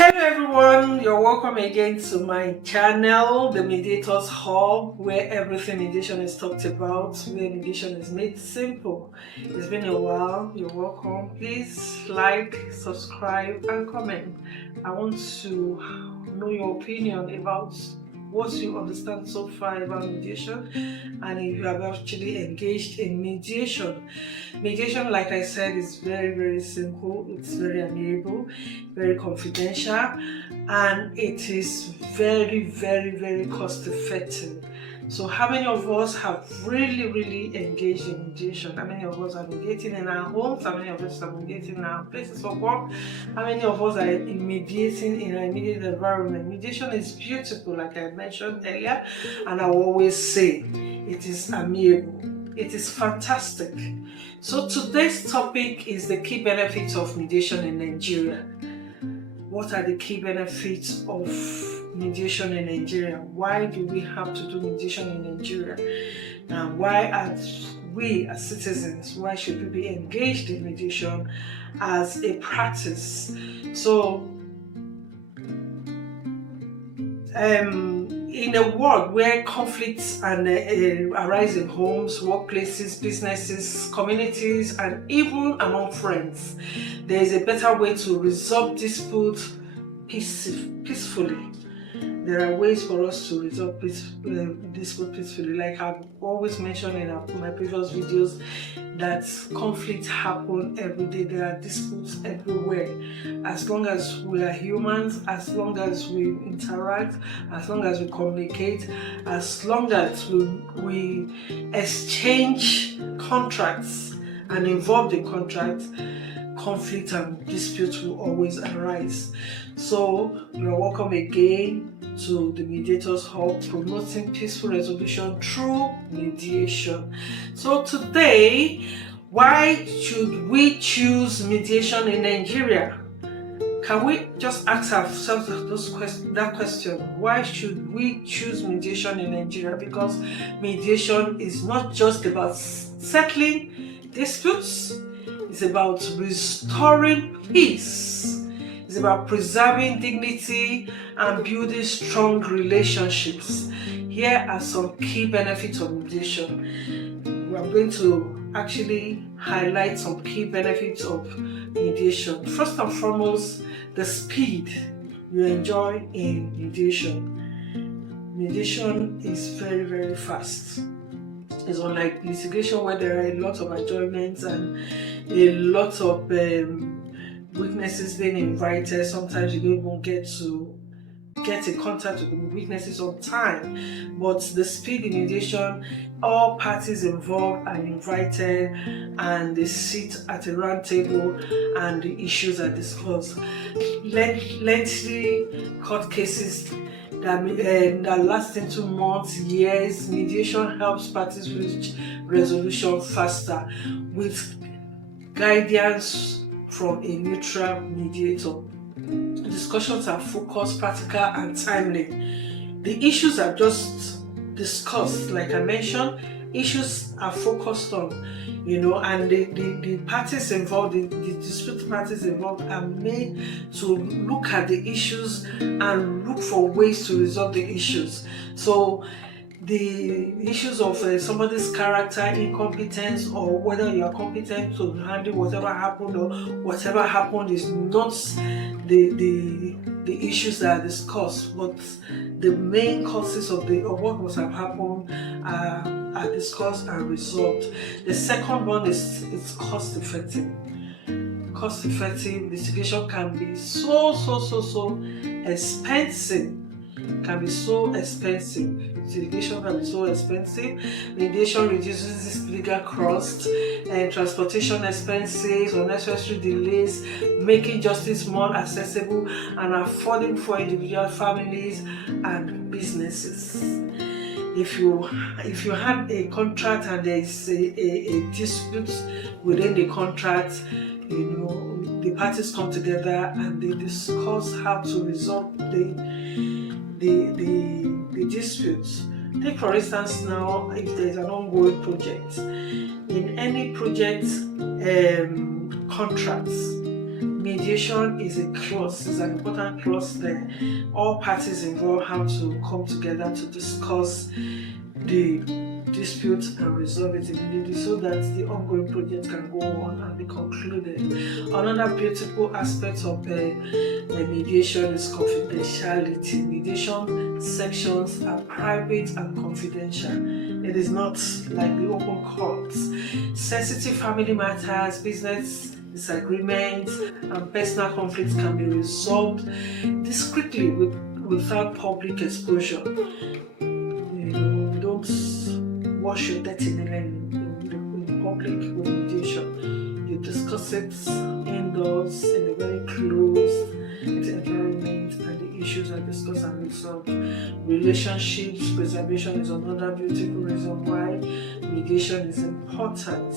Hello everyone, you're welcome again to my channel, The Mediators Hub, where everything mediation is talked about, where mediation is made simple. It's been a while, you're welcome. Please like, subscribe and comment. I want to know your opinion about what you understand so far about mediation and if you have actually engaged in mediation. Mediation, like I said, is very simple. It's very amiable, very confidential, and it is very cost effective. So how many of us have really engaged in mediation? How many of us are mediating in our homes? How many of us are mediating in our places of work? How many of us are mediating in our immediate environment? Mediation is beautiful, like I mentioned earlier, and I will always say it is amiable. It is fantastic. So today's topic is the key benefits of mediation in Nigeria. What are the key benefits of mediation in Nigeria? Why do we have to do mediation in Nigeria? And why are we as citizens, why should we be engaged in mediation as a practice? So in a world where conflicts arise in homes, workplaces, businesses, communities, and even among friends, there is a better way to resolve disputes peacefully. There are ways for us to resolve dispute peacefully. Like I've always mentioned in my previous videos, that conflicts happen every day. There are disputes everywhere. As long as we are humans, as long as we interact, as long as we communicate, as long as we exchange contracts and involve the contract, conflict and disputes will always arise. So you're welcome again to the Mediators Hub, promoting peaceful resolution through mediation. So today, why should we choose mediation in Nigeria? Can we just ask ourselves that question? Why should we choose mediation in Nigeria? Because mediation is not just about settling disputes, it's about restoring peace. It's about preserving dignity and building strong relationships. Here are some key benefits of mediation. We are going to actually highlight some key benefits of mediation. First and foremost, the speed you enjoy in mediation. Mediation is very fast. It's unlike litigation where there are a lot of adjournments and a lot of witnesses being invited. Sometimes you don't even get in contact with the witnesses on time. But the speed in mediation, all parties involved are invited and they sit at a round table and the issues are discussed. Lengthy court cases that last into months, years, mediation helps parties reach resolution faster with guidance from a neutral mediator. Discussions are focused, practical, and timely. The issues are just discussed, like I mentioned. Issues are focused on, and the parties involved, the dispute parties involved are made to look at the issues and look for ways to resolve the issues. So the issues of somebody's character, incompetence, or whether you are competent to handle whatever happened or whatever happened is not the issues that are discussed, but the main causes of what must have happened are discussed and resolved. The second one is cost effective. Cost effective litigation can be so expensive. Litigation can be so expensive. Mediation reduces this legal cost and transportation expenses, unnecessary delays, making justice more accessible and affording for individual families and businesses. If you have a contract and there is a dispute within the contract, the parties come together and they discuss how to resolve the disputes. Take for instance now, if there is an ongoing project. In any project contracts, mediation is an important clause there. All parties involved have to come together to discuss the dispute and resolve it immediately so that the ongoing project can go on and be concluded. Another beautiful aspect of mediation is confidentiality. Mediation sections are private and confidential. It is not like the open courts. Sensitive family matters, business disagreements, and personal conflicts can be resolved discreetly without public exposure. Don't wash your dirty linen in public with mediation. You discuss it indoors in a very closed environment, and the issues are discussed and resolved. Relationships preservation is another beautiful reason why mediation is important.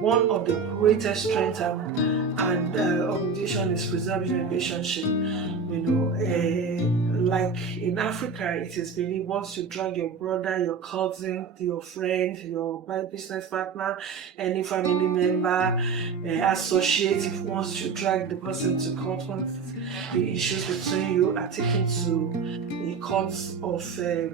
One of the greatest strengths of mediation is preserving relationship. Like in Africa, it is believed once you drag your brother, your cousin, your friend, your business partner, any family member, associate, if once you drag the person to court, once the issues between you are taken to a court of a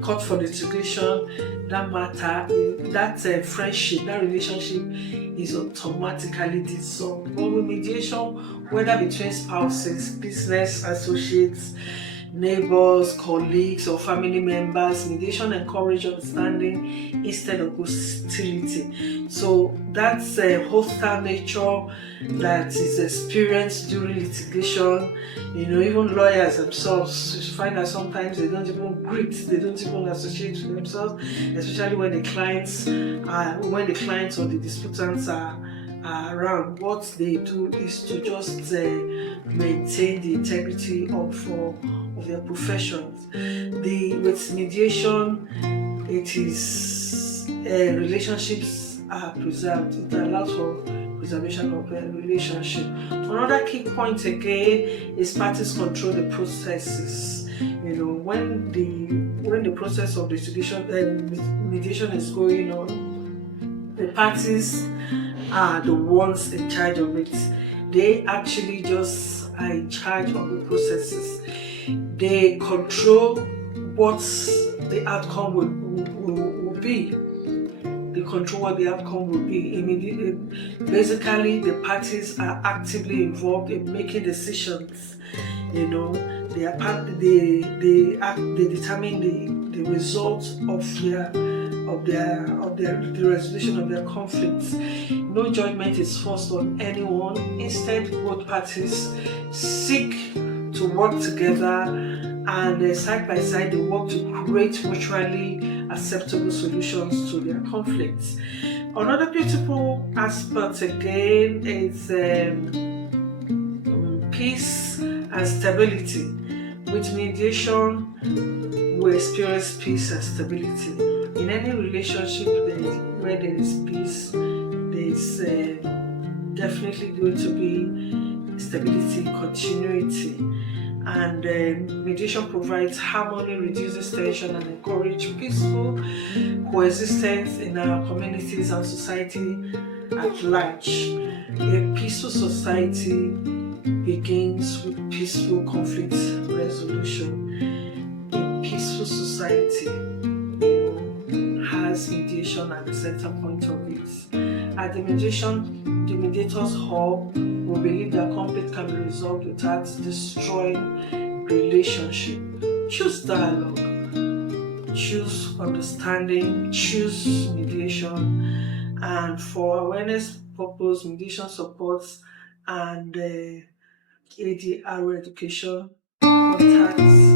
court for litigation, that matter, that friendship, that relationship is automatically dissolved. But with mediation, whether between spouses, business associates, neighbors, colleagues, or family members, mediation encourages understanding instead of hostility. So that's a hostile nature that is experienced during litigation. Even lawyers themselves find that sometimes they don't even greet, they don't even associate with themselves, especially when the clients or the disputants are around. What they do is to just maintain the integrity of their professions. With mediation, it is relationships are preserved. It allows for preservation of a relationship. Another key point again is parties control the processes. When the process of mediation is going on, the parties are the ones in charge of it. They actually just are in charge of the processes. They control what the outcome will be. They control what the outcome will be. Basically, the parties are actively involved in making decisions. They determine the result of the resolution of their conflicts. No judgment is forced on anyone. Instead, both parties seek to work together, and side by side they work to create mutually acceptable solutions to their conflicts. Another beautiful aspect again is peace and stability. With mediation, we experience peace and stability. In any relationship where there is peace, there is definitely going to be stability, continuity. And mediation provides harmony, reduces tension, and encourages peaceful coexistence in our communities and society at large. A peaceful society begins with peaceful conflict resolution. A peaceful society has mediation at the center point of it. At the mediator's hub, we believe that conflict can be resolved without destroying relationship. Choose dialogue, choose understanding, choose mediation, and for awareness purpose, mediation supports and ADR education, contacts